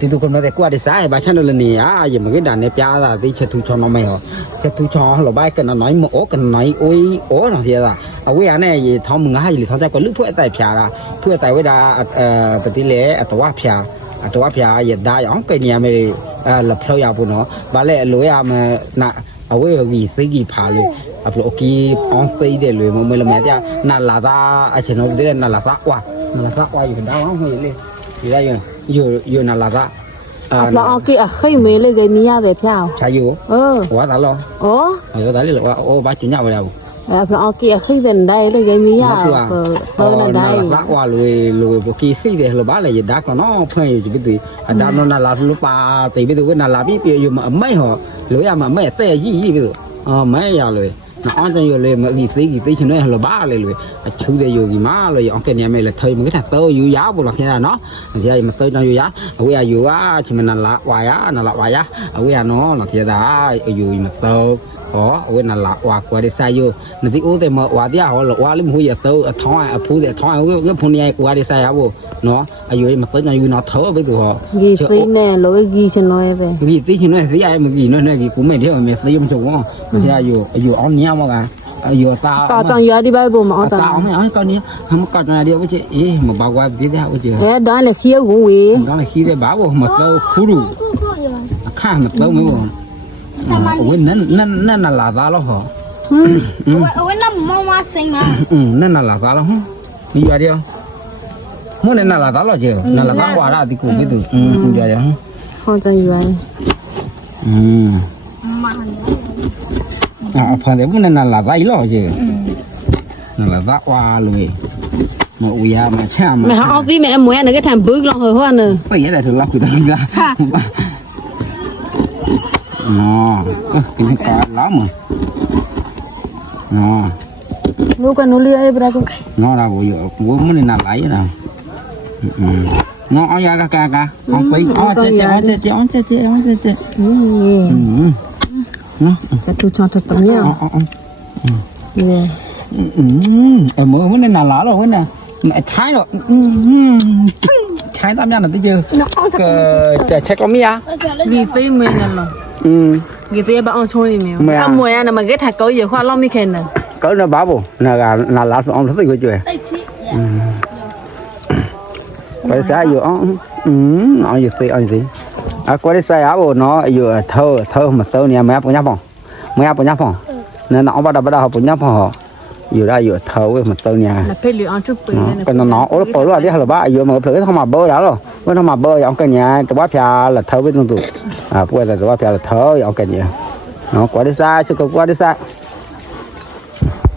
တီတူကမတဲ့ကွာဒီဆိုင်ဘာချန်လနေအာယမကိဒါနေပြားတာတိချက်သူချောင်းတော့မဲဟောချက်သူချောင်းဟလောဘိုက်ကနနိုင်မောကနိုင်အိုးအိုးနော်စီရတာအဝေးရနဲ့ရေထောင်းမငါးရီထောင်းချက်ကိုလူဖွဲ့အတိုက်ဖြာတာဖွဲ့အတိုက်ဝဲတာအဲပတိလေအတော်ဖြာအတော်ဖြာရဒါအောင်ကိနေရမဲအဲလဖလောက်ရဘူးနော်ဘာလဲအလိုရမနာအဝေးကြီးစိတ်ကြီးဖာလို့အပလိုကီအောင်သိတဲ့လူမမလမဲတဲ့နာလာတာအချင်တော့တဲ့နာလာတာကွာနာလာတာကွာယူဒါအောင်ဟိုလေ ဒါယူယူယူနာလာပါအာလာအကိအခိမေလေးကမြရတဲ့ဖျောင်းချာယူဟုတ်ဝါတာလောအော်အဲ့ဒါလေးလောအော်ဘာကျညဝရဘူးအဲ့ဖျောင်းအကိအခိတဲ့ဒိုင်လေးကမြရဟုတ်နော်ဒိုင်လာဝါလွေလွေဘကိခိတဲ့လဘာလေးရဒါကနော်ဖွင့်ယူပြီးတူအဒါနော်နာလာလူပါတိပြီးတူနာလာပြီးပြယူမအမိုက်ဟောလိုရမအမိုက်တဲ့ရီရီပြီးတူအော်မဲရလွေ နော်အန်ရလေမအီသိကြီးသိချင်တယ်လဘာလေလွေအချူတဲ့ယူကြီးမလွေအောင်ကဲနေမဲလေထိုင်မကထတော့ယူရဘူးလားခင်ဗျာနော်ဒီမသိတော့ယူရအဝေးယူဝါချမနာလာဝါရနာလာဝါရအဝေးရနော်နော်ခင်ဗျာယူမတော့ဟောအဝဲနလာဝါကွာဒီစာယိုနဒီအိုတဲ့မဝါဒီဟောလဝါလိမဟူရတော့အထောင်းအဖူးတဲ့အထောင်းဝဲဝဲဖုန်ရိုင်ကွာဒီစာရဘူးနော်အယိုမတော့ညယူနော်ထောဘဲသူဟောဂီသိနေလောဂီချင်လောပဲဒီသိချင်နေစီအိုင်မကြီးနော်နဲ့ကြီးကုမဲတဲ့မဲစေယမချုံဝဆရာယိုအယိုအောင်ညမကအယိုသာတာတန်ရဒီဘိုင်ဘမအတာအောင်မအောင်ကောင်းနေဟမကောင်းနေတယ်ဝချေအေးမဘာကွာဒီတဲ့ဝချေအဲဒိုင်လေ nyam ga yo ta ta tang ya di bai bo ma ta ta ma ai ka ni ha ma ka na di wo che e ma ba gwa di da wo che e da le khie wo we da le khie de ba wo ma so khu ru a kha ma so me wo wo nan nan nan na la ba lo ho wo na ma ma sing ma nan na la ba lo ho ni ya di ho mo ne na la ba lo che na la ba kwa ra di ku bi tu ya ya ho ho ta yi bai 嗯。à phần đấy bữa nay là dây lo chứ. Ừ. Là dắt qua rồi mà ui à mà cha mà mà họ vì mẹ mua nó cái thằng bước lo hồi hoa nữa bây giờ là thử lắc của tao ra nó cái này cá lắm mà. Nó lúc anh nó lia ấy ra cũng nó ra của vợ của mới là lấy rồi nó ở ra ca ca không phải ó chết chết ó chết chết ó chết chết ừ. Ừ. 자주 저한테 떠냐? 예. ở mỗi hôm nay là lá rồi hôm nay mẹ thái rồi. Ừ, ừ. Thái tam nhân là tới chưa? Cái trái có mía vì tây mẹ là vì tây bà ông chơi nhiều mẹ. Ông mùa này mà cái thạch cối giờ khoa lo mi khen nè cối nó bảo bù là là lá ông thấy cái chuyện phải sao vậy ông ừ nói gì tây ông ờ, gì. có đi sai áo nó vừa thơ thơ mà thơ nè mẹ bụng nháp phòng mẹ bụng nháp phòng nên nó bắt đầu bắt đầu học bụng nháp phòng vừa ra vừa thơ mà thơ nè cái nó nó ốp bự rồi đi học ba vừa mà thử không mà bơi đã rồi với nó mà bơi ông cái nhà tụi bác pia là thơ với tụi à bây giờ tụi bác pia là thơ ông cái nhà nó có đi sai chứ có đi sai